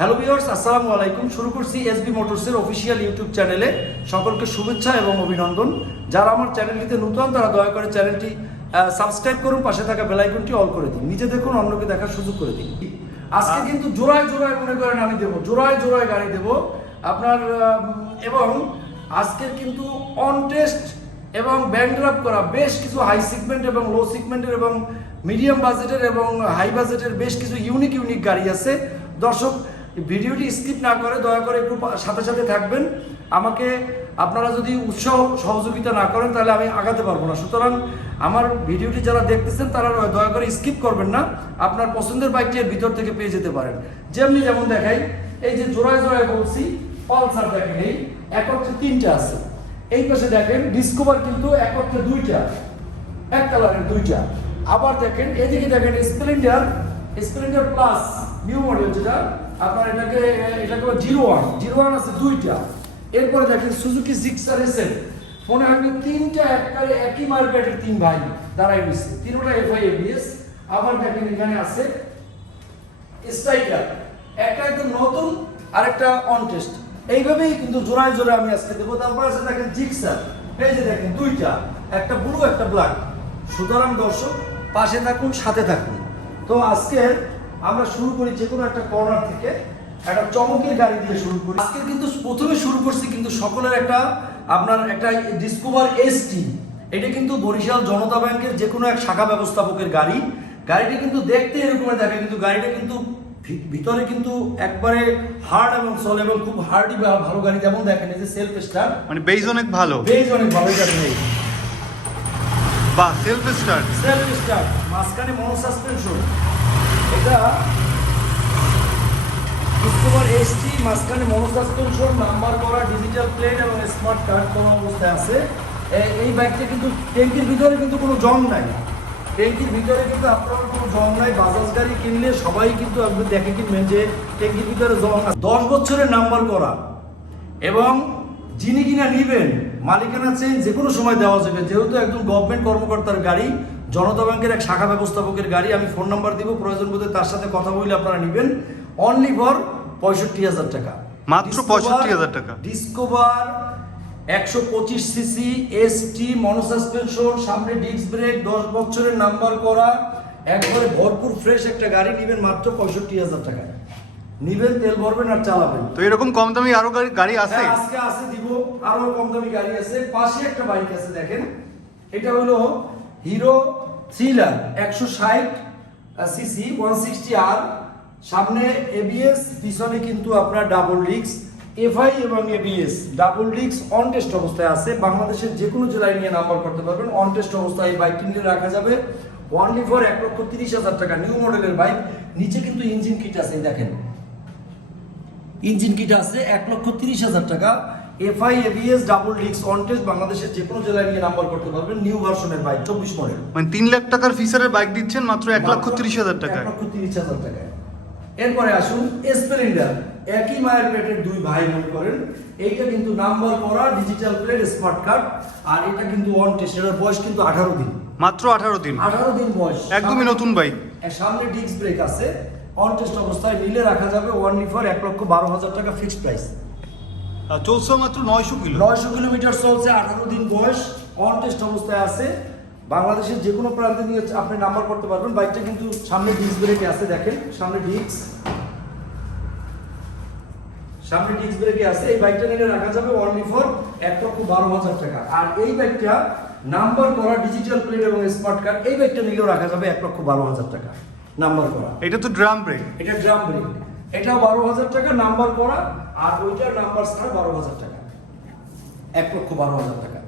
Hello viewers আসসালামু আলাইকুম শুরু করছি এসবি মোটরসের অফিসিয়াল ইউটিউব চ্যানেলে সকলকে শুভেচ্ছা এবং অভিনন্দন। যারা আমার চ্যানেলটিতে নতুন, তারা দয়া করে চ্যানেলটি সাবস্ক্রাইব করুন, পাশে থাকা বেল আইকনটি অল করে দিন। নিজে দেখুন অন্যকে দেখার সুযোগ করে দিন। আজকে কিন্তু জোড়ায় জোড়ায় মনে করেন আমি দেবো, জোড়ায় জোড়ায় গাড়ি দেবো। আপনার এবং আজকের কিন্তু অন টেস্ট এবং ব্যাংড্রাপ করা বেশ কিছু হাই সিগমেন্ট এবং লো সিগমেন্টের এবং মিডিয়াম বাজেটের এবং হাই বাজেটের বেশ কিছু ইউনিক ইউনিক গাড়ি আছে। দর্শক ভিডিওটি স্কিপ না করে দয়া করে একটু সাথে সাথে থাকবেন। আমাকে আপনারা যদি উৎসাহ, সহযোগিতা না করেন, তাহলে আমি আগাতে পারব না। সুতরাং আমার ভিডিওটি যারা দেখতেছেন, তারা দয়া করে স্কিপ করবেন না। আপনার পছন্দের বাইকটি ভিতর থেকে পেয়ে যেতে পারেন। যেমনি যেমন দেখাই, এই যে জোড়ায় জোড়ায় বলছি, পালসার দেখেন এই একত্রে তিনটা আছে। এই পাশে দেখেন ডিসকভার কিন্তু একত্রে দুইটা, এক কালারের দুইটা। আবার দেখেন, এদিকে দেখেন Splendor Splendor plus new model যেটা, আপনার এটাকে এটাকে জিরো ওয়ান জিরো ওয়ান আছে দুইটা। এরপরে দেখেন সুজুকি জিক্সার এসেন হয় যে তিনটা একবারে একই মার্কেটের তিন ভাই দাঁড়াই রয়েছে। তিনটা এফআই এবিএস আবার দেখেন এখানে আছে স্ট্রাইকার একটা একদম নতুন আর একটা অন টেস্ট এইভাবেই কিন্তু জোড়ায় জোড়ায় আমি আজকে দেবো। তারপর আছে দেখেন জিক্সার এই যে দেখেন দুইটা, একটা ব্লু একটা ব্ল্যাক সুতরাং দর্শক, পাশে থাকুন, সাথে থাকুন। তো আজকে আমরা শুরু করি যে কোনো একটা কর্নার থেকে একটা চমকের গাড়ি দিয়ে শুরু করি। আজকে কিন্তু প্রথমে শুরু করছি কিন্তু সকলের একটা আপনার একটা ডিসকভার এসটি এটা কিন্তু বরিশাল জনতা ব্যাংকের যে কোনো এক শাখা ব্যবস্থাপকের গাড়ি। গাড়িটা কিন্তু দেখতে এরকমের দেখে কিন্তু গাড়িটা কিন্তু ভিতরে কিন্তু একবারে হার্ড এবং চলে এবং খুব হার্ডই ভালো গাড়ি যেমন দেখেন এই যে সেলফ স্টার মানে বেজ অনেক ভালো। বেশ অনেক ভালো গাড়ি নেই বা সেলফ স্টার্ট সেলফ স্টার মাঝখানে মনো সাসপেনশন এটা ডিসকভার এসটি মাঝখানে মনো সাসপেনশন নাম্বার করা ডিজিটাল প্লেট এবং স্মার্ট কার্ড করা অবস্থায় আছে। এই বাইকটা কিন্তু ট্যাঙ্কির ভিতরে কিন্তু কোনো জং নাই। ট্যাঙ্কির ভিতরে কিন্তু আপনার কোনো জং নাই বাজাজ গাড়ি কিনলে সবাই কিন্তু আপনি দেখে কিনবেন যে ট্যাঙ্কির ভিতরে জং দশ বছরের নাম্বার করা এবং যিনি কিনা নিবেন মালিকানা চেঞ্জ যে কোনো সময় দেওয়া যাবে। যেহেতু একজন গভর্নমেন্ট কর্মকর্তার গাড়ি জনতা ব্যাংকের এক শাখা ব্যবস্থাপকের গাড়ি আমি ফোন নাম্বার দিব প্রয়োজন বোধে তার সাথে কথা বলে আপনারা নেবেন। অনলি ফর পঁয়ষট্টি হাজার টাকা। মাত্র 65,000 টাকা। ডিসকভার একশো পঁচিশ সিসি এসটি মনোসাসপেনশন সামনে ডিস্ক ব্রেক দশ বছরের নাম্বার করা একবারে ভরপুর ফ্রেশ একটা গাড়ি নেবেন মাত্র পঁয়ষট্টি হাজার টাকায়। নিবেন তেল ভরবেন আর চালাবেন। তো এরকম কম দামি আরও গাড়ি গাড়ি আছে? হ্যাঁ, আজকে আছে দিব। আরও কম দামি গাড়ি আছে। পাশে একটা বাইক আছে দেখেন। এটা হলো হিরো থ্রিলার একশো ষাট সিসি ওয়ান সিক্সটি আর। সামনে এবিএস পিছনে কিন্তু আপনার ডাবল ডিক্স এফআই এবং এবিএস ডাবল ডিক্স অন টেস্ট অবস্থায় আছে। বাংলাদেশের যে কোনো জেলায় নিয়ে নাম্বার করতে পারবেন। অন টেস্ট অবস্থায় এই বাইকটি নিয়ে রাখা যাবে। ওয়ানলি ফর এক লক্ষ তিরিশ হাজার টাকা। নিউ মডেলের বাইক। নিচে কিন্তু ইঞ্জিন কিট আছে দেখেন। ইঞ্জিন কিট আছে এক লক্ষ তিরিশ হাজার টাকা। এফআই এবিএস ডাবল ডিক্স অন টেস্ট বাংলাদেশের যে কোনো জেলায় নিয়ে নাম্বার করতে পারবেন নিউ ভার্সনের বাইক চব্বিশ মডেল। মানে তিন লাখ টাকার ফিচারের বাইক দিচ্ছেন মাত্র এক লক্ষ তিরিশ হাজার টাকা এক লক্ষ তিরিশ হাজার টাকায়। এরপরে আসুন স্প্লেন্ডার। একই মায়ের পেটের দুই ভাই মনে করেন। এইটা কিন্তু নাম্বার করা ডিজিটাল প্লেট স্মার্ট কার্ড আর এটা কিন্তু অন টেস্ট এটার বয়স কিন্তু আঠারো দিন। মাত্র আঠারো দিন। আঠারো দিন বয়স। একদমই নতুন বাইক সামনে ডিস্ক ব্রেক আছে। অন টেস্ট অবস্থায় নিলে রাখা যাবে ওয়ান ফর এক লক্ষ বারো হাজার টাকা ফিক্সড প্রাইস চলছে মাত্র নয়শো কিলো। নয়শো কিলোমিটার চলছে আঠারো দিন বয়স। অন টেস্ট অবস্থায় আছে। বাংলাদেশের যে কোনো প্রান্তে নিয়ে আপনি নাম্বার করতে পারবেন। বাইকটা কিন্তু সামনে ডিস্ক ব্রেকে আছে দেখেন। সামনে ডিস্ক সামনে ডিস্ক ব্রেকে আছে। এই বাইকটা নিলে রাখা যাবে অনলি ফর এক লক্ষ বারো হাজার টাকা। আর এই বাইকটা নাম্বার করা ডিজিটাল প্লেট এবং স্মার্ট কার্ড এই বাইকটা নিলেও রাখা যাবে এক লক্ষ বারো হাজার টাকা। নাম্বার করা। এটা তো ড্রাম ব্রেক। এটা ড্রাম ব্রেক। এটা বারো হাজার টাকা নাম্বার করা আর ওইটার নাম্বার ছাড়া বারো হাজার টাকা। এক লক্ষ বারো হাজার টাকা।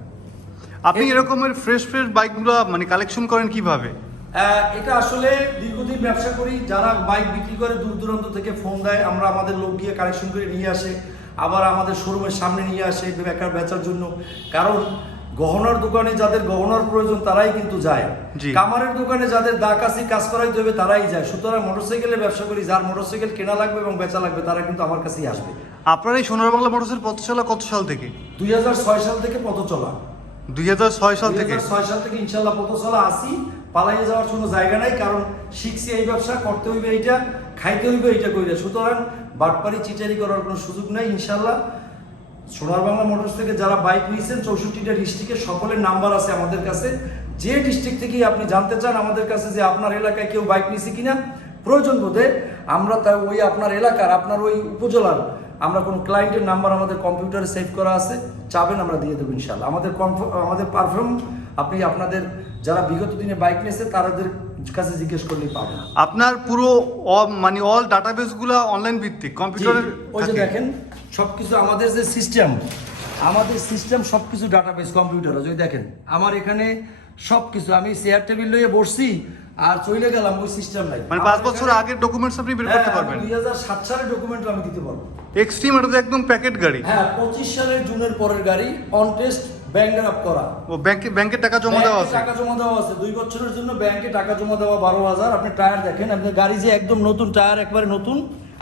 আপনি এরকমের ফ্রেশ ফ্রেশ বাইকগুলো মানে কালেকশন করেন কীভাবে? এটা আসলে দীর্ঘদিন ব্যবসা করি। যারা বাইক বিক্রি করে দূর দূরান্ত থেকে ফোন দেয় আমরা আমাদের লোক গিয়ে কালেকশন করে নিয়ে আসে। আবার আমাদের শোরুমের সামনে নিয়ে আসে বেকার বেচার জন্য। কারণ গহনার দোকানে যাদের গহনার প্রয়োজন তারাই কিন্তু যায়। কামারের দোকানে যাদের দা কাছি কাজ করাইতে হবে তারাই যায়। সুতরাং মোটরসাইকেলের ব্যবসা করি যার মোটরসাইকেল কেনা লাগবে এবং বেচা লাগবে তারা কিন্তু আমার কাছেই আসবে। আপনার এই সোনার বাংলা মোটরসের পথ চলা কত সাল থেকে? দুই হাজার ছয় সাল থেকে পথ চলা দুই হাজার ছয় সাল থেকে? ছয় সাল থেকে ইনশাল্লাহ পথ চলা আসি পালাইয়ে যাওয়ার কোনো জায়গা নাই কারণ শিখছি এই ব্যবসা করতে হইবে এইটা খাইতে হইবে এইটা কইরা। সুতরাং বাটপারি চিটারি করার কোনো সুযোগ নাই ইনশাল্লাহ। সোনার বাংলা মোটরস থেকে যারা বাইক নিয়েছেন চৌষট্টিটা ডিস্ট্রিক্টের সকলের নাম্বার আছে আমাদের কাছে। যে ডিস্ট্রিক্ট থেকেই আপনি জানতে চান আমাদের কাছে যে আপনার এলাকায় কেউ বাইক নিয়েছে কিনা প্রয়োজন বোধে আমরা তা ওই আপনার এলাকার আপনার ওই উপজেলার আমরা কোনো ক্লায়েন্টের নাম্বার আমাদের কম্পিউটারে সেভ করা আছে। চাবেন আমরা দিয়ে দেবো ইনশাল্লাহ আমাদের কনফার্ম আমাদের পারফর্ম আপনি আপনাদের যারা বিগত দিনে বাইক নিয়েছে তাদের কাছে জিজ্ঞেস করলেই পাবেন। আপনার পুরো মানে অল ডাটাবেসগুলো অনলাইন ভিত্তিক কম্পিউটারের ওই যে থাকে। দেখেন সবকিছু আমাদের যে সিস্টেম আমাদের সিস্টেম সব সবকিছু ডাটাবেস কম্পিউটার যদি দেখেন আমার এখানে সবকিছু আমি চেয়ার টেবিল লইয়ে বসছি আর চলে গেলাম ওই সিস্টেম নাই মানে পাঁচ বছর আগের ডকুমেন্টস আপনি বের হ্যাঁ, করতে পারবেন। দুই হাজার সাত সালের ডকুমেন্ট আমি দিতে পারব। এক্সট্রিম এটা তো একদম প্যাকেট গাড়ি। হ্যাঁ পঁচিশ সালের জুনের পরের গাড়ি অন টেস্ট ব্যাংক আপ করা। ও ব্যাংকে ব্যাংকে টাকা জমা দেওয়া আছে। টাকা জমা দেওয়া আছে। দুই বছরের জন্য ব্যাংকে টাকা জমা দেওয়া বারো হাজার। আপনি টায়ার দেখেন আপনার গাড়ি যে একদম নতুন টায়ার একবারে নতুন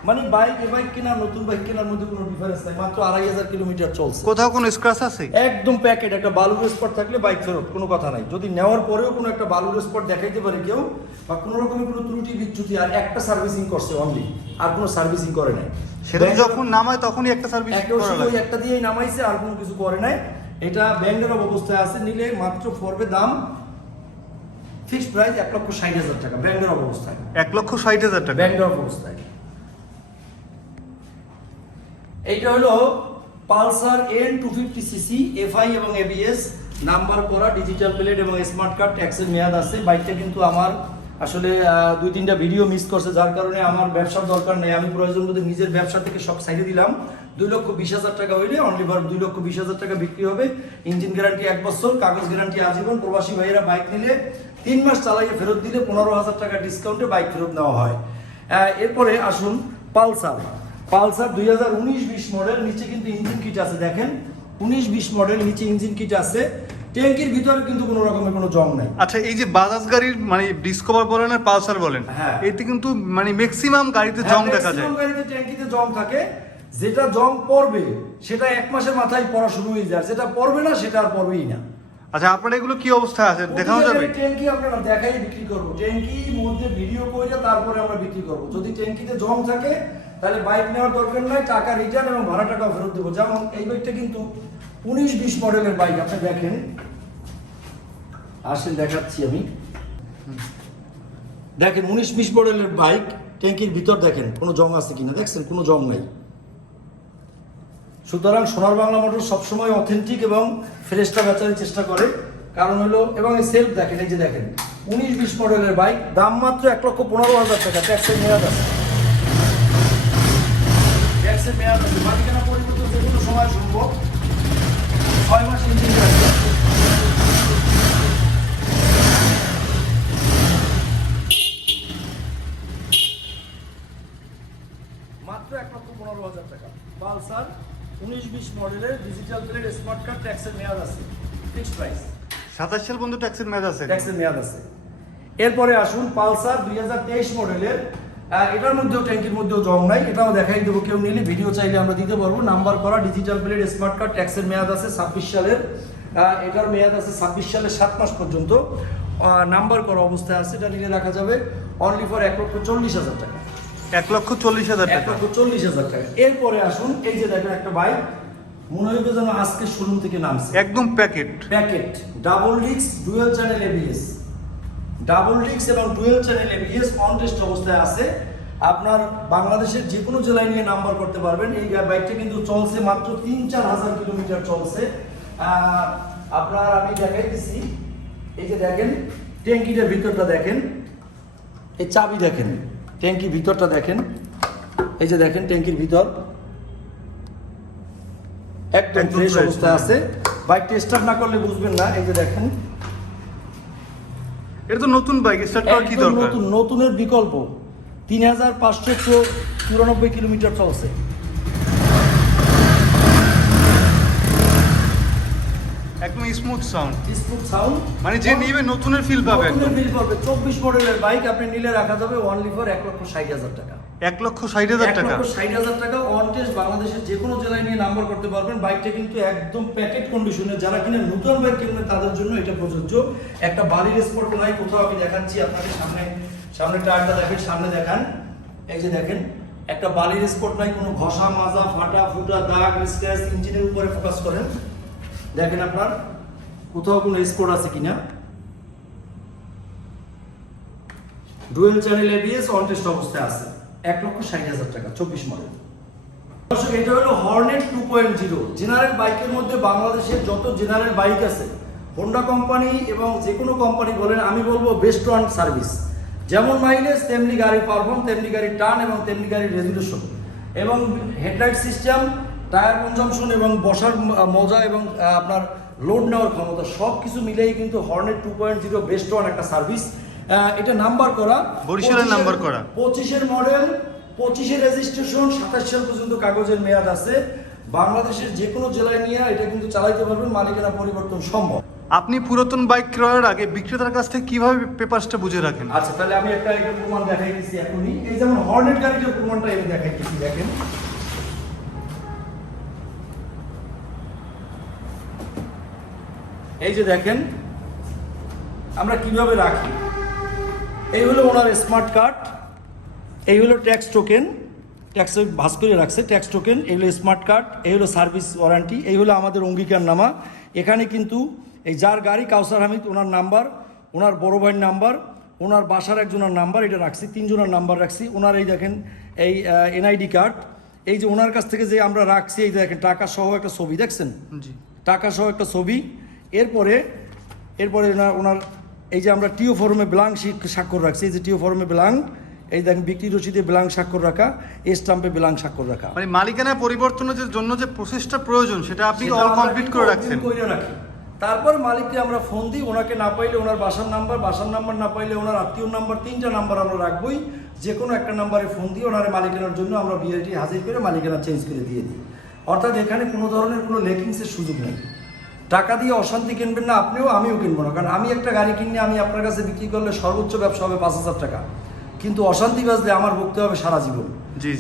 মানে বাইক এ বাইক কেনা নতুন বাইক কেনার মধ্যে কোনো ডিফারেন্স নাই মাত্র আড়াই হাজার কিলোমিটার চলছে। কোথাও কোনো স্ক্র্যাচ আছে? একদম প্যাকেট একটা বালুর স্পট থাকলে বাইক ফেরত কোনো কথা নাই। যদি নেওয়ার পরেও কোনো একটা বালুর স্পট দেখাইতে পারে কেউ বা কোনো রকমের কোনো ত্রুটি বিচ্যুতি আর একটা সার্ভিসিং করছে অনলি আর কোনো সার্ভিসিং করে নাই। সেটা যখন নামায় তখনই একটা সার্ভিস ওই একটা দিয়েই নামাইছে আর কোনো কিছু করে নাই। এটা ব্যাংকের অবস্থায় আছে নিলে মাত্র পড়বে দাম ফিক্সড প্রাইস এক লক্ষ ষাট হাজার টাকা ব্যাংকের অবস্থায়। এক লক্ষ ষাট হাজার টাকা। ব্যাংকের অবস্থায়। এইটা হলো Pulsar N two fifty CC FI এবং এবিএস নাম্বার করা ডিজিটাল প্লেট এবং স্মার্ট কার্ড ট্যাক্সের মেয়াদ আছে। বাইকটা কিন্তু আমার আসলে দুই তিনটা ভিডিও মিস করছে, যার কারণে আমার ব্যবসার দরকার নেই। আমি প্রয়োজন বোধে নিজের ব্যবসা থেকে সব সাইডে দিলাম। দুই লক্ষ বিশ হাজার টাকা হইলে অনলি বার দুই লক্ষ বিশ হাজার টাকা বিক্রি হবে। ইঞ্জিন গ্যারান্টি এক বছর, কাগজ গ্যারান্টি আজীবন। প্রবাসী ভাইয়েরা বাইক নিলে তিন মাস চালাইয়ে ফেরত দিলে পনেরো হাজার টাকা ডিসকাউন্টে বাইক ফেরত নেওয়া হয়। এরপরে আসুন পালসার। পালসার দুই হাজার উনিশ বিশ মডেল নিচে কিন্তু ইঞ্জিন কিট আছে দেখেন। উনিশ বিশ মডেল নিচে ইঞ্জিন কিট আছে। ট্যাঙ্কির ভিতরে কিন্তু কোনো রকমের কোনো জং নাই। আচ্ছা এই যে বাজাজ গাড়ির মানে ডিসকভার বলেন আর পালসার বলেন হ্যাঁ। এতে কিন্তু মানে ম্যাক্সিমাম গাড়িতে জং হ্যাঁ, দেখা যায়। গাড়িতে ট্যাঙ্কিতে জং থাকে। যেটা জং পড়বে সেটা এক মাসের মাথায় পড়া শুরু হয়ে যায়। যেটা পড়বে না সেটা আর পড়বেই না। আচ্ছা আপনার এগুলো কি অবস্থায় আছে? দেখানো যাবে? ট্যাঙ্কি আপনারা দেখাই বিক্রি করব। ট্যাঙ্কির মধ্যে ভিডিও করে তারপরে আমরা বিক্রি করব। যদি ট্যাঙ্কিতে জং থাকে তাহলে বাইক নেওয়ার দরকার নাই, টাকা রিটার্ন এবং ভাড়া টাকা ফেরত দেবো। যেমন এই বাইকটা কিন্তু উনিশ বিশ মডেলের বাইক, আপনি দেখেন। আসেন, দেখাচ্ছি আমি। দেখেন, উনিশ বিশ মডেলের বাইক, ট্যাঙ্কির ভিতর দেখেন, কোনো জং আছে কিনা, দেখছেন? কোনো জং নাই। সুতরাং সোনার বাংলা মোটর সবসময় অথেন্টিক এবং ফ্রেশটা বেচার চেষ্টা করে। কারণ হলো, এবং এই সেলফ দেখেন, এই যে দেখেন, উনিশ বিশ মডেলের বাইক, দাম মাত্র এক লক্ষ পনেরো হাজার টাকা, ট্যাক্সের মেয়াদ আছে। মেয়াদ আছে মালিকানা পরিবর্তন যে কোনো সময় সম্ভব ছয় মাস ইঞ্জিন গ্যারান্টি মাত্র এক লক্ষ পনেরো হাজার টাকা। পালসার উনিশ বিশ মডেলের ডিজিটাল প্লেট স্মার্ট কার্ড ট্যাক্সের মেয়াদ আছে। ফিক্সড প্রাইস সাতাশ সাল পর্যন্ত ট্যাক্সের মেয়াদ আছে ট্যাক্সের মেয়াদ আছে। এরপরে আসুন পালসার দুই হাজার তেইশ মডেলের এটার মধ্যেও ট্যাঙ্কির মধ্যেও জং নাই। এটাও দেখাই দেবো কেউ নিলে। ভিডিও চাইলে আমরা দিতে পারব। নাম্বার করা ডিজিটাল প্লেট স্মার্ট কার্ড ট্যাক্সের মেয়াদ আছে ছাব্বিশ সালের এটার মেয়াদ আছে ছাব্বিশ সালের সাত মাস পর্যন্ত। নাম্বার করা অবস্থায় আছে এটা নিলে রাখা যাবে অনলি ফর এক লক্ষ চল্লিশ হাজার টাকা। এক লক্ষ চল্লিশ হাজার এক লক্ষ চল্লিশ হাজার টাকা। এরপরে আসুন এই যে দেখেন একটা বাইক মনে হইবে যেন আজকে শোরুম থেকে নামছে। একদম প্যাকেট। প্যাকেট ডাবল ডিক্স ডুয়েল চ্যানেল এবিএস ডাবল ডিক্স এবং dual channel ABS on test অবস্থায় আছে। আপনার বাংলাদেশের যে কোনো জেলায় নিয়ে নাম্বার করতে পারবেন। এই বাইকটা কিন্তু চলছে মাত্র তিন চার হাজার কিলোমিটার চলছে। আপনার আমি দেখাই দিছি এই যে দেখেন ট্যাঙ্কিটার ভিতরটা দেখেন। এই চাবি দেখেন ট্যাঙ্কির ভিতরটা দেখেন। এই যে দেখেন ট্যাঙ্কির ভিতর। একদম একদম ফ্রেশ অবস্থায় আছে। বাইকটা স্টার্ট না করলে বুঝবেন না। এই যে দেখেন। এটা তো নতুন বাইক স্টার্ট করার কি দরকার? নতুন নতুনের বিকল্প। তিন হাজার পাঁচশো চুরানব্বই কিলোমিটার চলছে। একদম স্মুথ সাউন্ড স্মুথ সাউন্ড মানে যে নিবে নতুনের ফিল পাবে নতুনের বিল পাবে। চব্বিশ মডেলের বাইক আপনি নিলে রাখা যাবে ওয়ানলি ফর এক লক্ষ ষাট হাজার টাকা। এক লক্ষ ষাট হাজার এক টাকা? লক্ষ ষাট হাজার টাকা অন টেস্ট বাংলাদেশের যে কোনো জেলায় নিয়ে নাম্বার করতে পারবেন। বাইকটা কিন্তু একদম প্যাকেট কন্ডিশনে যারা কিনে নতুন বাইক কিনবেন তাদের জন্য এটা প্রযোজ্য। একটা বাড়ির স্পট নাই কোথাও আমি দেখাচ্ছি আপনাদের সামনে। সামনে টায়ারটা দেখেন, সামনে দেখান। এই যে দেখেন, একটা বালির স্পট নাই, কোনো ঘষা, মাজা, ফাটা, ফুটা, দাগ স্ক্র্যাচ ইঞ্জিনের উপরে ফোকাস করেন। দেখেন আপনার, কোথাও কোনো স্পট আছে কিনা? Dual channel ABS on test অবস্থায় আছে। এক লক্ষ ষাট হাজার টাকা, চব্বিশ মডেল। দর্শক, এটা হলো Hornet two point zero general বাইকের মধ্যে বাংলাদেশের যত জেনারেল বাইক আছে হোন্ডা কোম্পানি এবং যে কোনো কোম্পানি বলেন, আমি বলব বেস্ট ওয়ান সার্ভিস যেমন মাইলেজ তেমনি গাড়ির পারফর্ম তেমনি গাড়ির টার্ন এবং তেমনি গাড়ির রেজুলেশন এবং হেডলাইট সিস্টেম টায়ার কনজামশন এবং বসার মজা এবং আপনার লোড নেওয়ার ক্ষমতা সব কিছু মিলেই কিন্তু Hornet two point zero best one একটা সার্ভিস এটা নাম্বার করা বরিশালের নাম্বার করা। পঁচিশের মডেল পঁচিশের রেজিস্ট্রেশন সাতাশ সাল পর্যন্ত কাগজের মেয়াদ আছে। বাংলাদেশের যে কোনো জেলায় নিয়ে এটা কিন্তু চালাইতে পারবেন মালিকানা পরিবর্তন সম্ভব। আপনি পুরাতন বাইক ক্রয়ের আগে বিক্রেতার কাছ থেকে কীভাবে পেপারসটা বুঝে রাখেন? আচ্ছা তাহলে আমি একটা প্রমাণ দেখাই দিচ্ছি এখনই। এই যেমন হর্নেট গাড়িটার প্রমাণটা আমি দেখাই দিচ্ছি দেখেন। এই যে দেখেন, আমরা কীভাবে রাখি? এই হলো ওনার স্মার্ট কার্ড এই হলো ট্যাক্স টোকেন ট্যাক্স ভাস করে রাখছে ট্যাক্স টোকেন এই হলো স্মার্ট কার্ড এই হলো সার্ভিস ওয়ারেন্টি এই হলো আমাদের অঙ্গীকার নামা এখানে কিন্তু এই যার গাড়ি কাউসার হামিদ ওনার নাম্বার ওনার বড় ভাইয়ের নাম্বার ওনার বাসার একজনের নাম্বার এটা রাখছি তিনজনের নাম্বার রাখছি। ওনার এই দেখেন এই এনআইডি কার্ড এই যে ওনার কাছ থেকে যে আমরা রাখছি এই দেখেন টাকা সহ একটা ছবি দেখছেন? জি। টাকা সহ একটা ছবি। এরপরে এরপরে ওনার ওনার এই যে আমরা টিও ফর্মে ব্লাঙ্ক স্বাক্ষর রাখছি এই যে টিও ফর্মে ব্লাঙ্ক এই দেখেন বিক্রি রসিদে ব্লাঙ্ক স্বাক্ষর রাখা এই স্টাম্পে ব্লাঙ্ক স্বাক্ষর রাখা। মানে মালিকানা পরিবর্তনের জন্য যে প্রসেসটা প্রয়োজন সেটা আপনি অল কমপ্লিট করে রাখছেন। কইরা রাখি। তারপর মালিককে আমরা ফোন দিই ওনাকে না পাইলে ওনার বাসার নাম্বার বাসার নাম্বার না পাইলে ওনার আত্মীয় নাম্বার তিনটা নাম্বার আমরা রাখবোই। যে কোনো একটা নাম্বারে ফোন দিয়ে ওনার মালিকানার জন্য আমরা বিআইটি হাজির করে মালিকানা চেঞ্জ করে দিয়ে দিই। অর্থাৎ এখানে কোনো ধরনের কোনো লেকিংসের সুযোগ নেই। টাকা দিয়ে অশান্তি কিনবেন না আপনিও আমিও কিনবো না। কারণ আমি একটা গাড়ি কিনে আমি আপনার কাছে বিক্রি করলে সর্বোচ্চ ব্যবসা হবে পাঁচ হাজার টাকা। কিন্তু অশান্তি বাজলে আমার ভুগতে হবে সারা জীবন।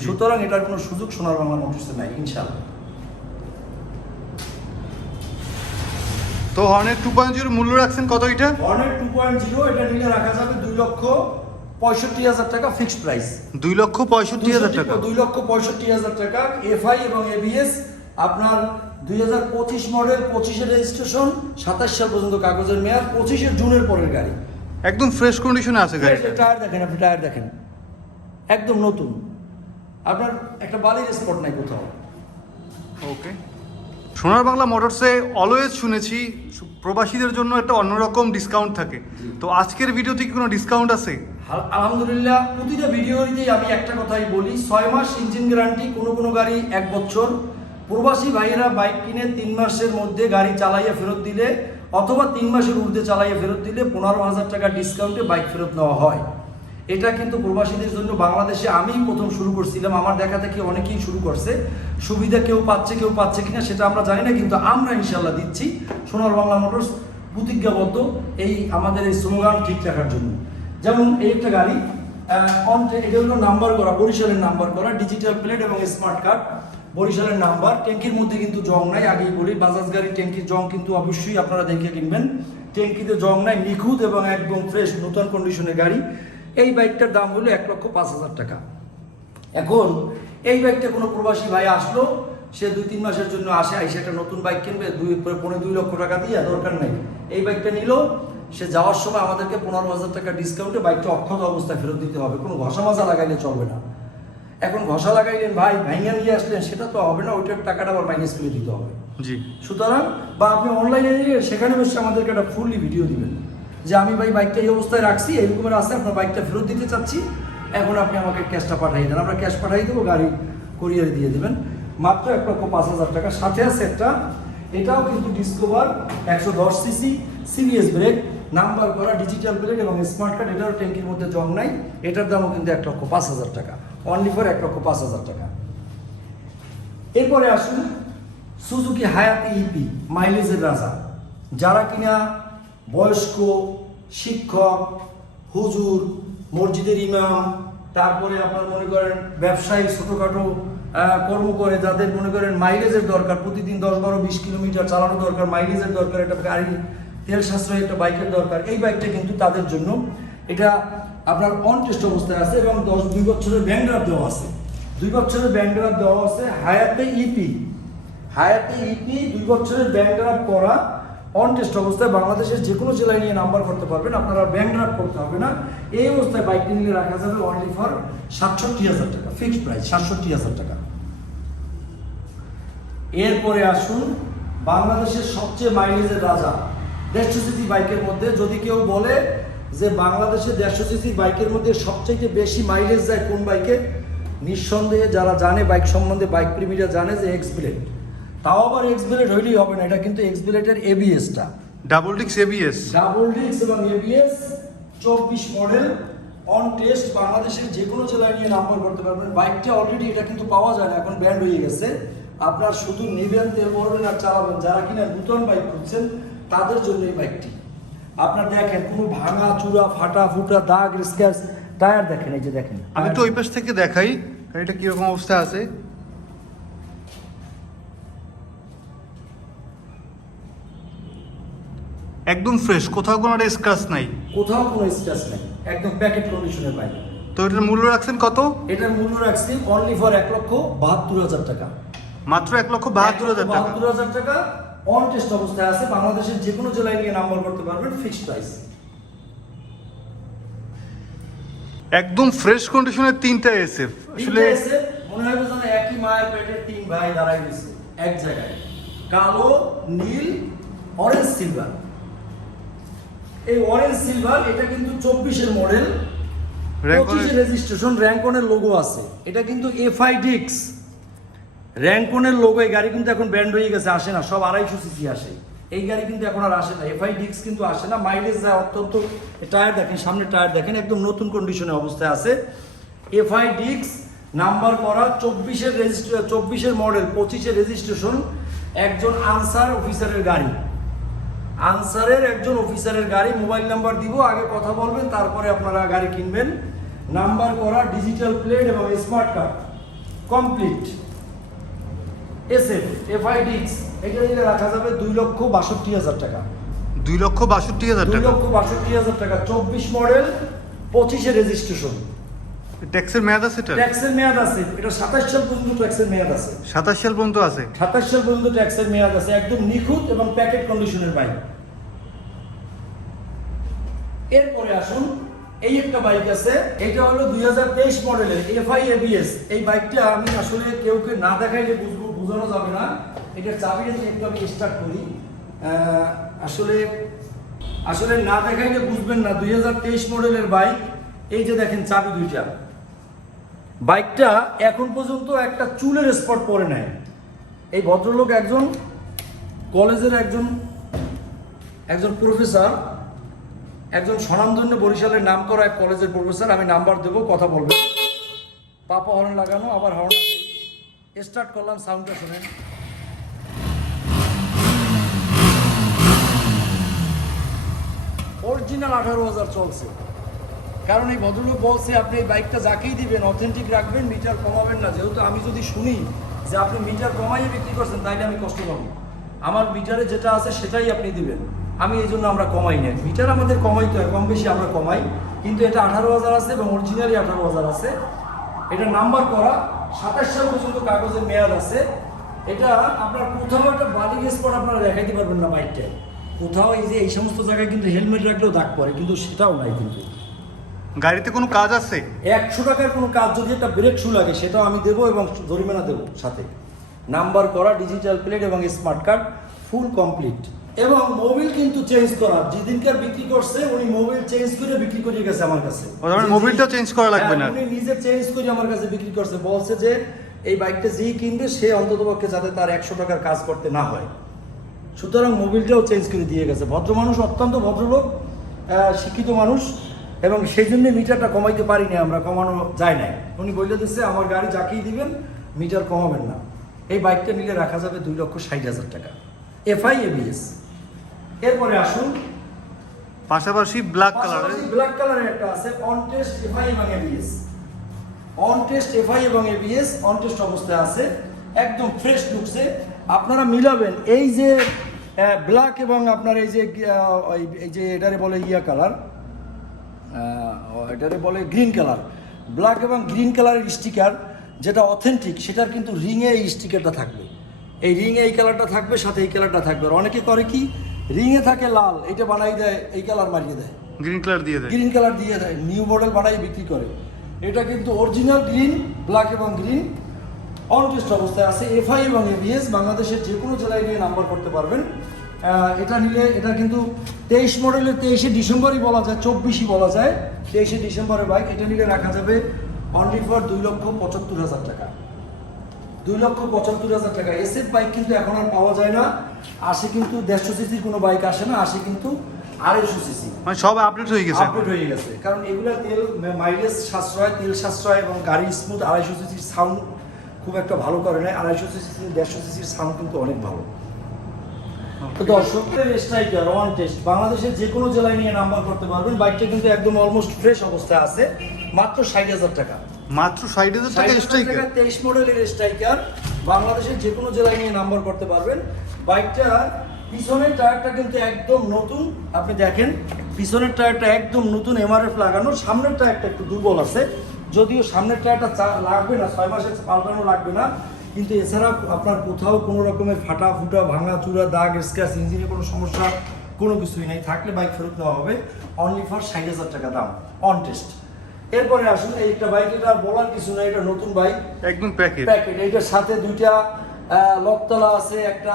সুতরাং এটার কোনো সুযোগ সোনার বাংলা মোটরসে নাই ইনশাল্লাহ তো হর্নের টু পয়েন্ট জিরো মূল্য রাখছেন কত এটা? হর্নেট টু পয়েন্ট জিরো এটা নিলে রাখা যাবে দুই লক্ষ পঁয়ষট্টি হাজার টাকা ফিক্সড প্রাইস দুই লক্ষ পঁয়ষট্টি হাজার টাকা। দুই লক্ষ পঁয়ষট্টি হাজার টাকা। এফআই এবং এবিএস আপনার দুই হাজার পঁচিশ মডেল পঁচিশের রেজিস্ট্রেশন সাতাশ সাল পর্যন্ত কাগজের মেয়াদ পঁচিশে জুনের পরের গাড়ি। একদম ফ্রেশ কন্ডিশনে আছে গাড়িটা। টায়ার দেখেন আপনি টায়ার দেখেন। একদম নতুন। আপনার একটা বালির স্পট নাই কোথাও। ওকে সোনার বাংলা মোটরসে অলওয়েজ শুনেছি প্রবাসীদের জন্য একটা অন্যরকম ডিসকাউন্ট থাকে। তো আজকের ভিডিওতে কি কোনো ডিসকাউন্ট আছে? আল- আলহামদুলিল্লাহ, প্রতিটা ভিডিওতেই আমি একটা কথাই বলি, ছয় মাস ইঞ্জিন গ্যারান্টি কোনো কোনো গাড়ি এক বছর। প্রবাসী ভাইয়েরা বাইক কিনে তিন মাসের মধ্যে গাড়ি চালাইয়া ফেরত দিলে, অথবা তিন মাসের ঊর্ধ্বে চালাইয়া ফেরত দিলে পনেরো হাজার টাকা ডিসকাউন্টে বাইক ফেরত নেওয়া হয়। এটা কিন্তু প্রবাসীদের জন্য বাংলাদেশে আমি প্রথম শুরু করছিলাম। আমার দেখা দেখি অনেকেই শুরু করছে। সুবিধা কেউ পাচ্ছে কেউ পাচ্ছে কিনা সেটা আমরা জানি না, কিন্তু আমরা ইনশাল্লাহ দিচ্ছি। সোনার বাংলা মোটরস প্রতিজ্ঞাবদ্ধ এই আমাদের এই স্লোগান ঠিক রাখার জন্য। যেমন এই একটা গাড়ি এটা হলো নাম্বার করা, বরিশালের নাম্বার করা ডিজিটাল প্লেট এবং স্মার্ট কার্ড বরিশালের নাম্বার, ট্যাঙ্কির মধ্যে কিন্তু জং নাই, আগেই বলি, বাজাজ গাড়ি ট্যাঙ্কির জং কিন্তু অবশ্যই আপনারা দেখে কিনবেন। ট্যাঙ্কিতে জং নাই, নিখুঁত এবং একদম ফ্রেশ নতুন কন্ডিশনের গাড়ি। এই বাইকটার দাম হলো এক লক্ষ পাঁচ হাজার টাকা। এখন এই বাইকটা কোনো প্রবাসী ভাই আসলো সে দুই তিন মাসের জন্য আসে আইসে একটা নতুন বাইক কিনবে দুই পনেরো দুই লক্ষ টাকা দিয়ে দরকার নেই। এই বাইকটা নিল সে যাওয়ার সময় আমাদেরকে পনেরো হাজার টাকা ডিসকাউন্টে বাইকটা অক্ষত অবস্থায় ফেরত দিতে হবে। কোনো ঘষা মাজা লাগাইলে চলবে না। এখন ঘষা লাগাইলেন ভাই ভাইঙ্গা নিয়ে আসলেন সেটা তো হবে না ওইটার টাকাটা আবার মাইনাস করে দিতে হবে। জি। সুতরাং বা আপনি অনলাইনে নিয়ে সেখানে বসে আমাদেরকে একটা ফুললি ভিডিও দিবেন। যে আমি ভাই বাইকটা এই অবস্থায় রাখছি এইরকমের আছে আপনার বাইকটা ফেরত দিতে চাচ্ছি, এখন আপনি আমাকে ক্যাশটা পাঠিয়ে দেন। আমরা ক্যাশ পাঠিয়ে দেবো, গাড়ি কুরিয়ারে দিয়ে দেবেন। মাত্র এক লক্ষ পাঁচ হাজার টাকা। সাথে আছে একটা, এটাও কিন্তু ডিসকভার একশো দশ সিসি, সিবিএস ব্রেক, নাম্বার করা ডিজিটাল ব্রেক এবং স্মার্ট কার্ড এটারও ট্যাঙ্কির মধ্যে জং নাই। এটার দামও কিন্তু এক লক্ষ পাঁচ হাজার টাকা। অনলি ফর এক লক্ষ পাঁচ হাজার টাকা। এরপরে আসুন সুজুকি হায়াতি ইপি মাইলেজের রাজা। যারা কিনা বয়স্ক, শিক্ষক, হুজুর, মসজিদের ইমাম, তারপরে আপনার মনে করেন ব্যবসায়ী ছোটোখাটো কর্ম করে যাদের মনে করেন মাইলেজের দরকার, প্রতিদিন দশ বারো বিশ কিলোমিটার চালানো দরকার মাইলেজের দরকার, একটা গাড়ি, তেল সাশ্রয় একটা বাইকের দরকার, এই বাইকটা কিন্তু তাদের জন্য এটা আপনার অন টেস্ট অবস্থায় আছে এবং দশ, দুই বছরের ব্যাংড্রাফ দেওয়া আছে। দুই বছরের ব্যাংক ড্রাফট দেওয়া আছে, হায়াতে ইপি হায়াতে ইপি দুই বছরের ব্যাংক ড্রাফট করা অন টেস্ট অবস্থায় বাংলাদেশের যে কোনো জেলায় নিয়ে নাম্বার করতে পারবেন। আপনারা ব্যাংক ড্রাফট করতে হবে না। এই অবস্থায় বাইকটি নিয়ে রাখা যাবে অনলি ফর সাতষট্টি হাজার টাকা ফিক্সড প্রাইস সাতষট্টি হাজার টাকা। এরপরে আসুন, বাংলাদেশের সবচেয়ে মাইলেজের রাজা, দেড়শো সিসি বাইকের মধ্যে। যদি কেউ বলে যে বাংলাদেশে দেড়শো সিসি বাইকের মধ্যে সবচেয়ে বেশি মাইলেজ যায় কোন বাইকে, নিঃসন্দেহে যারা জানে, বাইক সম্বন্ধে, বাইক প্রেমীরা জানে যে এক্স তাও আবার এক্স ব্লেড হইলেই হবে না এটা কিন্তু এক্স ব্লেডের এবিএসটা ডাবল ডিক্স এবিএস ডাবল ডিস্ক এবং এবিএস চব্বিশ মডেল অন টেস্ট বাংলাদেশের যে কোনো জেলায় নিয়ে নাম্বার করতে পারবেন। বাইকটা অলরেডি এটা কিন্তু পাওয়া যায় না এখন ব্যান্ড হয়ে গেছে। আপনার শুধু নেবেন তেল ভরবেন আর চালাবেন। যারা কিনা নূতন বাইক খুঁজছেন তাদের জন্য এই বাইকটি আপনার দেখেন কোনো ভাঙা চূড়া ফাটা ফুটা দাগ স্ক্যাচ টায়ার দেখেন এই যে দেখেন। আমি তো ওই পাশ থেকে দেখাই এটা কীরকম অবস্থা আছে। একদম ফ্রেশ কোথাও কোনো একটা স্ক্রাচ নাই। কোথাও কোনো স্ক্র্যাচ নাই একদম প্যাকেট কন্ডিশনের বাইক তো এটার মূল্য রাখছেন কত? এটার মূল্য রাখছি অনলি ফর এক লক্ষ বাহাত্তর হাজার টাকা। মাত্র এক লক্ষ বাহাত্তর হাজার টাকা। বাহাত্তর হাজার টাকা অন টেস্ট অবস্থায় আছে বাংলাদেশের যে কোনো জেলায় নিয়ে নাম্বার করতে পারবেন ফিক্সড প্রাইস একদম ফ্রেশ কন্ডিশনের তিনটা এসএফ আসলে আসলে মনে হয় যেন একই মায়ের পেটের তিন ভাই দাঁড়াই গেছে এক জায়গায়। কালো নীল অরেঞ্জ সিলভার এই অরেঞ্জ সিলভার এটা কিন্তু চব্বিশের মডেল পঁচিশে রেজিস্ট্রেশন র্যাঙ্কনের লোগো আছে। এটা কিন্তু এফআই ডিক্স র্যাঙ্কনের লোগো এই গাড়ি কিন্তু এখন ব্যান্ড হয়ে গেছে আসে না সব আড়াইশো সিসি আসে। এই গাড়ি কিন্তু এখন আর আসে না এফআই ডিক্স কিন্তু আসে না। মাইলেজ যায় অত্যন্ত টায়ার দেখেন সামনে টায়ার দেখেন একদম নতুন কন্ডিশনে অবস্থায় আছে। এফআই ডিক্স নাম্বার করা চব্বিশের রেজিস্ট্রে চব্বিশের মডেল পঁচিশের রেজিস্ট্রেশন একজন আনসার অফিসারের গাড়ি। আনসারের একজন অফিসারের গাড়ি মোবাইল নাম্বার দিব আগে কথা বলবেন তারপরে আপনারা গাড়ি কিনবেন। নাম্বার করা ডিজিটাল প্লেট এবং স্মার্ট কার্ড। কমপ্লিট। এসএফ এফআইডিক্স এটা নিলে রাখা যাবে দুই লক্ষ বাষট্টি হাজার টাকা। দুই লক্ষ বাষট্টি হাজার দুই টাকা? লক্ষ বাষট্টি হাজার টাকা। চব্বিশ মডেল পঁচিশে রেজিস্ট্রেশন ট্যাক্সের মেয়াদ আছে এটা ট্যাক্সের মেয়াদ আছে। এটা সাতাশ সাল পর্যন্ত ট্যাক্সের মেয়াদ আছে। সাতাশ সাল পর্যন্ত আছে? সাতাশ সাল পর্যন্ত ট্যাক্সের মেয়াদ আছে। একদম নিখুঁত এবং প্যাকেট কন্ডিশনের বাইক এরপরে আসুন এই একটা বাইক আছে। এটা হলো দুই হাজার তেইশ মডেলের এফআই এবিএস এই বাইকটা আমি আসলে কেউ কেউ না দেখাইলে বুঝব বোঝানো যাবে না। এটার চাবিটা যদি একটু আমি স্টার্ট করি। আসলে আসলে না দেখাইলে বুঝবেন না। দুই হাজার তেইশ মডেলের বাইক এই যে দেখেন চাবি দুইটা। বাইকটা এখন পর্যন্ত একটা চুলের স্পট পরে নেয় এই ভদ্রলোক একজন কলেজের একজন একজন প্রফেসর, একজন স্বনামধন্য বরিশালের নাম করা এক কলেজের প্রফেসর, আমি নাম্বার দেবো, কথা বলব। পাপা হর্ন লাগানো, আবার হর্ন স্টার্ট করলাম, সাউন্ডটা শুনেন। অরিজিনাল আঠারো হাজার চলছে। কারণ এই ভদ্রলোক বলছে, আপনি এই বাইকটা যাকেই দিবেন অথেন্টিক রাখবেন মিটার কমাবেন না। যেহেতু আমি যদি শুনি যে আপনি মিটার কমাইয়ে বিক্রি করছেন, তাইলে আমি কষ্ট পাবো। আমার মিটারে যেটা আছে সেটাই আপনি দিবেন। আমি এই জন্য আমরা কমাই না মিটার আমাদের কমাইতে হয় কম বেশি আমরা কমাই। কিন্তু এটা আঠারো হাজার আছে এবং অরিজিনালি আঠারো হাজার আছে। এটা নাম্বার করা সাতাশ সাল পর্যন্ত কাগজের মেয়াদ আছে। এটা আপনার কোথাও একটা বালি বালিং স্পট আপনারা দেখাইতে পারবেন না বাইকটায় কোথাও এই যে এই সমস্ত জায়গায় কিন্তু হেলমেট রাখলেও দাগ পড়ে, কিন্তু সেটাও নাই কিন্তু। গাড়িতে কোনো কাজ আছে? একশো টাকার কোনো কাজ যদি একটা ব্রেক শু লাগে সেটাও আমি দেবো এবং জরিমানা দেবো সাথে। নাম্বার করা ডিজিটাল প্লেট এবং স্মার্ট কার্ড ফুল কমপ্লিট এবং মোবিল কিন্তু চেঞ্জ করা। যেদিনকার বিক্রি করছে উনি মোবিল চেঞ্জ করে বিক্রি করে গেছে আমার কাছে। ও, মানে মোবিলটা চেঞ্জ করা লাগবে না? হ্যাঁ, উনি নিজে চেঞ্জ করে আমার কাছে বিক্রি করছে। বলছে যে এই বাইকটা যেই কিনবে সে অন্ততপক্ষে যাতে তার একশো টাকার কাজ করতে না হয়। সুতরাং মোবিলটাও চেঞ্জ করে দিয়ে গেছে। ভদ্র মানুষ অত্যন্ত ভদ্রলোক শিক্ষিত মানুষ। এবং সেই জন্য মিটারটা কমাইতে পারিনি আমরা কমানো যায় না উনি বলে দিচ্ছে আমার গাড়ি যাকেই দিবেন মিটার কমাবেন না। এই বাইকটা নিলে রাখা যাবে দুই লক্ষ ষাট হাজার টাকা। এফআই এবিএস এরপরে আসুন। পাশাপাশি ব্ল্যাক কালারের ব্ল্যাক কালারের একটা আছে অন টেস্ট এফআই এবং এবিএস। অন টেস্ট এফআই এবং এবিএস অন টেস্ট অবস্থায় আছে একদম ফ্রেশ লুকসে। আপনারা মিলাবেন এই যে ব্ল্যাক এবং আপনার এই যে এই যে এটারে বলে ইয়া কালার এটারে বলে গ্রিন কালার ব্ল্যাক এবং গ্রিন কালারের স্টিকার যেটা অথেন্টিক সেটার কিন্তু রিংয়ে এই স্টিকারটা থাকবে। এই রিংয়ে এই কালারটা থাকবে সাথে এই কালারটা থাকবে। আর অনেকে করে কি রিংয়ে থাকে লাল এটা বানাই দেয় এই কালার মারিয়ে দেয়। গ্রিন কালার দিয়ে দেয়। গ্রিন কালার দিয়ে দেয় নিউ মডেল বানাই বিক্রি করে। এটা কিন্তু অরিজিনাল গ্রিন ব্ল্যাক এবং গ্রিন অন টেস্ট অবস্থায় আছে এফআই এবং এবিএস বাংলাদেশের যে কোনো জেলায় নিয়ে নাম্বার করতে পারবেন। এটা নিলে এটা কিন্তু তেইশ মডেলের তেইশে ডিসেম্বরই বলা যায় চব্বিশই বলা যায়। তেইশে ডিসেম্বরের বাইক এটা নিলে রাখা যাবে অনলি ফর দুই লক্ষ পঁচাত্তর হাজার টাকা। দুই লক্ষ পঁচাত্তর হাজার টাকা। এসএফ বাইক কিন্তু এখন আর পাওয়া যায় না। আসে কিন্তু দেড়শো সিসির কোনো বাইক আসে না আসে কিন্তু আড়াইশো সিসি। মানে সব আপডেট হয়ে গেছে। আপডেট হয়ে গেছে। কারণ এগুলো তেল মাইলেজ সাশ্রয় তেল সাশ্রয় এবং গাড়ি স্মুথ আড়াইশো সিসির সাউন্ড খুব একটা ভালো করে না আড়াইশো সিসি দেড়শো সিসির সাউন্ড কিন্তু অনেক ভালো। তো দর্শকদের স্ট্রাইকার ওয়ান টেস্ট বাংলাদেশের যে কোনো জেলায় নিয়ে নাম্বার করতে পারবেন। বাইকটা কিন্তু একদম অলমোস্ট ফ্রেশ অবস্থায় আছে মাত্র ষাট হাজার টাকা। মাত্র ষাট হাজার টাকা স্ট্রাইকার তেইশ মডেলের স্ট্রাইকার বাংলাদেশের যে কোনো জেলায় নিয়ে নাম্বার করতে পারবেন। বাইকটা পিছনের টায়ারটা কিন্তু একদম নতুন। আপনি দেখেন পিছনের টায়ারটা একদম নতুন এমআরএফ লাগানো সামনের টায়ারটা একটু দুর্বল আছে। যদিও সামনের টায়ারটা লাগবে না ছয় মাসে পাল্টানো লাগবে না। কিন্তু এছাড়া আপনার কোথাও কোনো রকমের ফাটা ফুটা ভাঙা চূড়া দাগ স্ক্র্যাচ ইঞ্জিনে কোনো সমস্যা কোনো কিছুই নাই। থাকলে বাইক ফেরত নেওয়া হবে। অনলি ফর ষাট হাজার টাকা দাম অন টেস্ট এরপরে আসুন এই একটা বাইক এটা বলার কিছু না এটা নতুন বাইক একদম প্যাকেট প্যাকেট এইটার সাথে দুইটা লকতলা আছে একটা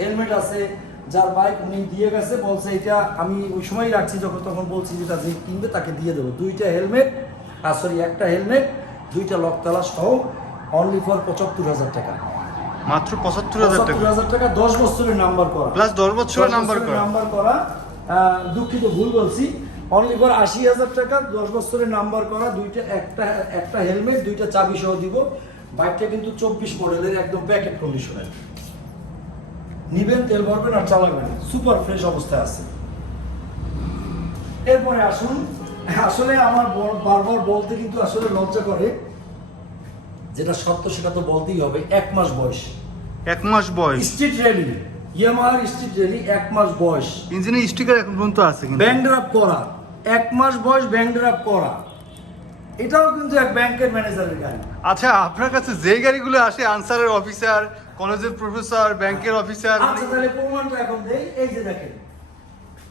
হেলমেট আছে যার বাইক উনি দিয়ে গেছে বলছে এটা আমি ওই সময় রাখছি যখন তখন বলছি যেটা যে কিনবে তাকে দিয়ে দেবো। দুইটা হেলমেট আর সরি একটা হেলমেট দুইটা লকতলা সহ অনলি ফর পঁচাত্তর হাজার টাকা। মাত্র পঁচাত্তর হাজার টাকা? হাজার টাকা দশ বছরের নাম্বার করা। প্লাস দশ বছরের নাম্বার করা। নাম্বার করা দুঃখিত ভুল বলছি। অনলি ফর আশি হাজার টাকা দশ বছরের নাম্বার করা দুইটা একটা একটা হেলমেট দুইটা চাবি সহ দিব। বাইকটা কিন্তু চব্বিশ মডেলের একদম প্যাকেট কন্ডিশনের নিবেন তেল ভরবেন আর চালাবেন। সুপার ফ্রেশ অবস্থায় আছে। এরপরে আসুন। আসলে আমার বারবার বলতে কিন্তু আসলে লজ্জা করে। যেটা সত্য সেটা তো বলতেই হবে এক মাস বয়স। এক মাস বয়স। স্ট্রিট র্যালি ইয়ামাহার স্ট্রিট র্যালি এক মাস বয়স। ইঞ্জিনের স্টিকার এখন পর্যন্ত আছে কিন্তু। ব্যাংক ড্রাফ করা এক মাস বয়স ব্যাংক ড্রাফ করা। এটাও কিন্তু এক ব্যাংকের ম্যানেজারের গাড়ি। আচ্ছা আপনার কাছে যে গাড়িগুলো আসে আনসারের অফিসার কলেজের প্রফেসর ব্যাংকের অফিসার আচ্ছা তাহলে প্রমাণটা এখন দেই এই যে দেখেন।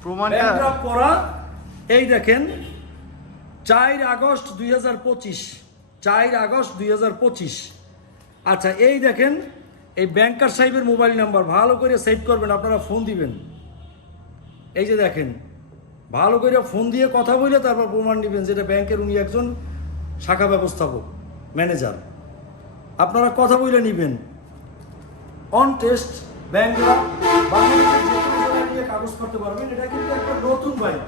প্রমাণটা ব্যাংক ড্রাফ করা এই দেখেন চার আগস্ট দুই হাজার পঁচিশ। চার আগস্ট দুই হাজার পঁচিশ। আচ্ছা এই দেখেন, এই ব্যাংকার সাহেবের মোবাইল নাম্বার, ভালো করে সেভ করবেন, আপনারা ফোন দিবেন। এই যে দেখেন, ভালো করে ফোন দিয়ে কথা বলে তারপর প্রমাণ নেবেন যেটা ব্যাংকের উনি একজন শাখা ব্যবস্থাপক, ম্যানেজার। আপনারা কথা বলে নেবেন। অন টেস্ট ব্যাংকরা কাগজ করতে পারবেন, এটা কিন্তু একটা নতুন বাইক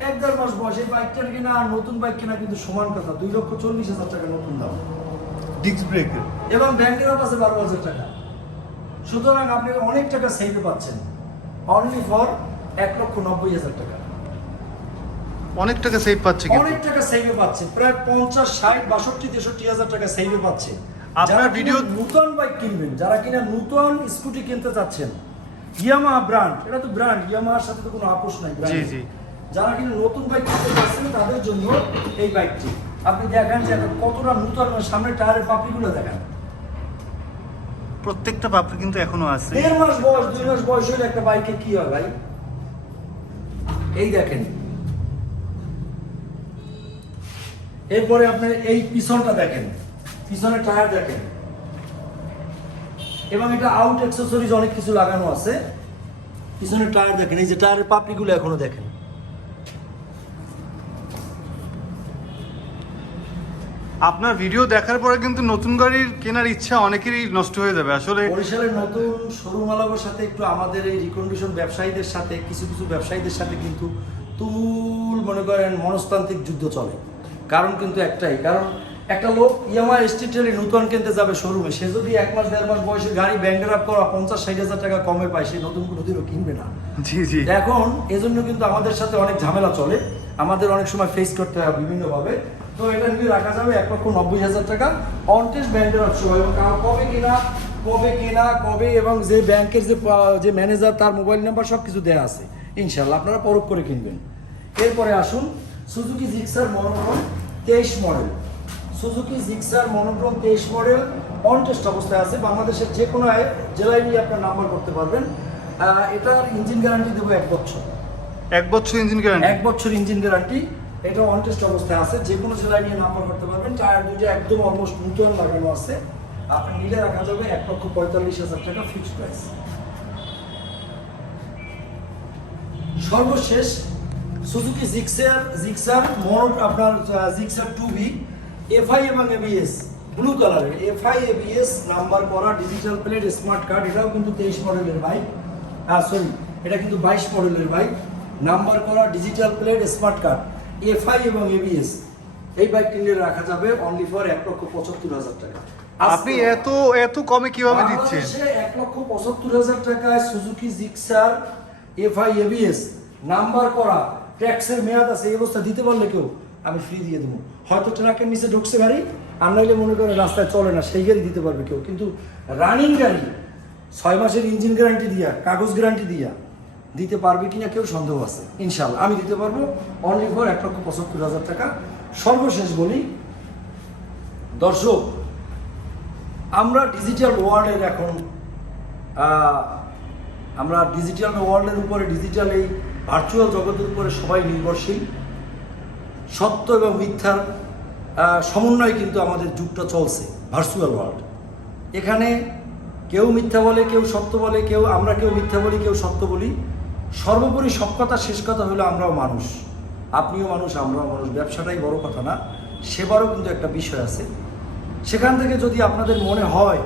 এক দেড় মাস বয়স এই বাইকটার কিনা আর নতুন বাইক কেনা কিন্তু সমান কথা। দুই লক্ষ চল্লিশ হাজার টাকা নতুন দাম। ডিস্ক ব্রেকের এবং ব্যাংকের কাছে বারো হাজার টাকা। সুতরাং আপনি অনেক টাকা সেভে পাচ্ছেন। অনলি ফর এক লক্ষ নব্বই হাজার টাকা। অনেক টাকা সেভ পাচ্ছে অনেক টাকা সেভে পাচ্ছে। প্রায় পঞ্চাশ ষাট বাষট্টি তেষট্টি হাজার টাকা সেভে পাচ্ছে। আপনার যারা ভিডিও- নূতন বাইক কিনবেন যারা কিনা নূতন স্কুটি কিনতে চাচ্ছেন ইয়ামাহা ব্র্যান্ড এটা তো ব্র্যান্ড ইয়ামাহার সাথে তো কোনো আপোষ নাই জি, জি। যারা কিনা নতুন বাইক কিনতে চাচ্ছেন তাদের জন্য এই বাইকটি আপনি দেখেন যে এটা কতটা নূতন সামনে টায়ারের পাপড়িগুলো দেখেন। প্রত্যেকটা পাপড়ি কিন্তু এখনও আছে। দেড় মাস বয়স দুই মাস বয়স হলে একটা বাইকে কি হয় ভাই? এই দেখেন। এরপরে আপনার এই পিছনটা দেখেন। পিছনের টায়ার দেখেন। এবং এটা আউট অ্যাক্সেসরিজ অনেক কিছু লাগানো আছে। পিছনের টায়ার দেখেন এই যে টায়ারের পাপড়িগুলো এখনও দেখেন। আপনার ভিডিও দেখার পরে কিন্তু নতুন গাড়ির কেনার ইচ্ছা অনেকেরই নষ্ট হয়ে যাবে। আসলে বরিশালের নতুন শোরুম আলাপের সাথে একটু আমাদের এই রিকন্ডিশন ব্যবসায়ীদের সাথে কিছু কিছু ব্যবসায়ীদের সাথে কিন্তু তুমুল মনে করেন মনস্তান্ত্রিক যুদ্ধ চলে। কারণ কিন্তু একটাই কারণ একটা লোক ইয়ামা স্ট্রিটের নতুন কিনতে যাবে শোরুমে সে যদি এক মাস দেড় মাস বয়সে গাড়ি ব্যাংকের আপ করা পঞ্চাশ ষাট হাজার টাকা কমে পায় সে নতুন কোনোদিনও কিনবে না। জি জি। এখন এজন্য কিন্তু আমাদের সাথে অনেক ঝামেলা চলে। আমাদের অনেক সময় ফেস করতে হয় বিভিন্নভাবে। তো এটা নিয়ে রাখা যাবে এক লক্ষ নব্বই হাজার টাকা। অনটেস্ট ব্যাংকের অপশন এবং কবে কিনা কবে কেনা কবে এবং যে ব্যাংকের যে যে ম্যানেজার তার মোবাইল নাম্বার সব কিছু দেওয়া আছে। ইনশাল্লাহ আপনারা পরখ করে কিনবেন। এরপরে আসুন সুজুকি জিক্সার মনোরম তেইশ মডেল। সুজুকি জিক্সার মনোক্রোম তেইশ মডেল অন টেস্ট অবস্থায় আছে। বাংলাদেশের যে কোনো জেলায় নিয়ে আপনার নাম্বার করতে পারবেন। এটার ইঞ্জিন গ্যারান্টি দেবো এক বছর। এক বছর ইঞ্জিন গ্যারান্টি এক বছর ইঞ্জিন গ্যারান্টি এটা অন টেস্ট অবস্থায় আছে। যে কোনো জেলায় নিয়ে নাম্বার করতে পারবেন। টায়ার দুইটা একদম অলমোস্ট নতুন লাগানো আছে। আপনি নিলে রাখা যাবে এক লক্ষ পঁয়তাল্লিশ হাজার টাকা ফিক্সড প্রাইস সর্বশেষ সুজুকি জিক্সার জিক্সার মোট আপনার জিক্সার টু বি এফআই এবং এবিএস ব্লু কালারের এফআই এবিএস নাম্বার করা ডিজিটাল প্লেট স্মার্ট কার্ড এটাও কিন্তু তেইশ মডেলের বাইক হ্যাঁ সরি এটা কিন্তু বাইশ মডেলের বাইক নাম্বার করা digital plate smart card FI এবং এবিএস এই বাইকটি নিয়ে রাখা যাবে অনলি ফর এক লক্ষ পঁচাত্তর হাজার টাকা। আপনি এত এত কমে কীভাবে দিচ্ছেন? এক লক্ষ পঁচাত্তর হাজার টাকায় Suzuki Gixxer FI ABS number করা ট্যাক্সের মেয়াদ আছে এই অবস্থা দিতে পারলে কেউ আমি ফ্রি দিয়ে দেবো। হয়তো ট্রাকের নিচে ঢুকছে গাড়ি আর নাইলে মনে করেন রাস্তায় চলে না সেই গাড়ি দিতে পারবে কেউ। কিন্তু রানিং গাড়ি ছয় মাসের ইঞ্জিন গ্যারান্টি দিয়া কাগজ গ্যারান্টি দিয়া দিতে পারবে কিনা কেউ সন্দেহ আছে ইনশাল্লাহ আমি দিতে পারব অনলি ফর এক লক্ষ পঁচাত্তর হাজার টাকা। সর্বশেষ বলি, দর্শক, আমরা ডিজিটাল ওয়ার্ল্ডের এখন আমরা ডিজিটাল ওয়ার্ল্ডের উপরে ডিজিটাল এই ভার্চুয়াল জগতের উপরে সবাই নির্ভরশীল। সত্য এবং মিথ্যার সমন্বয় কিন্তু আমাদের যুগটা চলছে ভার্চুয়াল ওয়ার্ল্ড এখানে কেউ মিথ্যা বলে, কেউ সত্য বলে, কেউ আমরা কেউ মিথ্যা বলি, কেউ সত্য বলি। সর্বোপরি সব কথা, শেষ কথা হলো আমরাও মানুষ। আপনিও মানুষ, আমরাও মানুষ। ব্যবসাটাই বড় কথা না। সেবারও কিন্তু একটা বিষয় আছে। সেখান থেকে যদি আপনাদের মনে হয়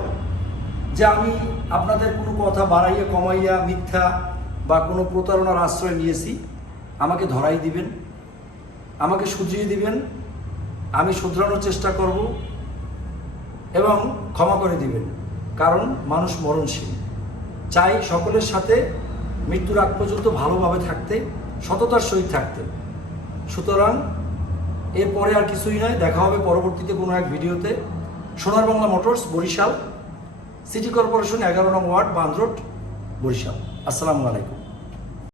যে আমি আপনাদের কোনো কথা বাড়াইয়া, কমাইয়া, মিথ্যা বা কোনো প্রতারণার আশ্রয় নিয়েছি, আমাকে ধরাই দিবেন, আমাকে শুধরিয়ে দিবেন, আমি শুধরানোর চেষ্টা করব এবং ক্ষমা করে দিবেন। কারণ মানুষ মরণশীল। চাই সকলের সাথে মৃত্যুর আগ পর্যন্ত ভালোভাবে থাকতে, সততার সহিত থাকতে। সুতরাং এরপরে আর কিছুই নয়, দেখা হবে পরবর্তীতে কোনো এক ভিডিওতে। Sonar Bangla Motors, Barishal, city corporation এগারো নং ওয়ার্ড বান্দ্রোড বরিশাল। আসসালামু আলাইকুম।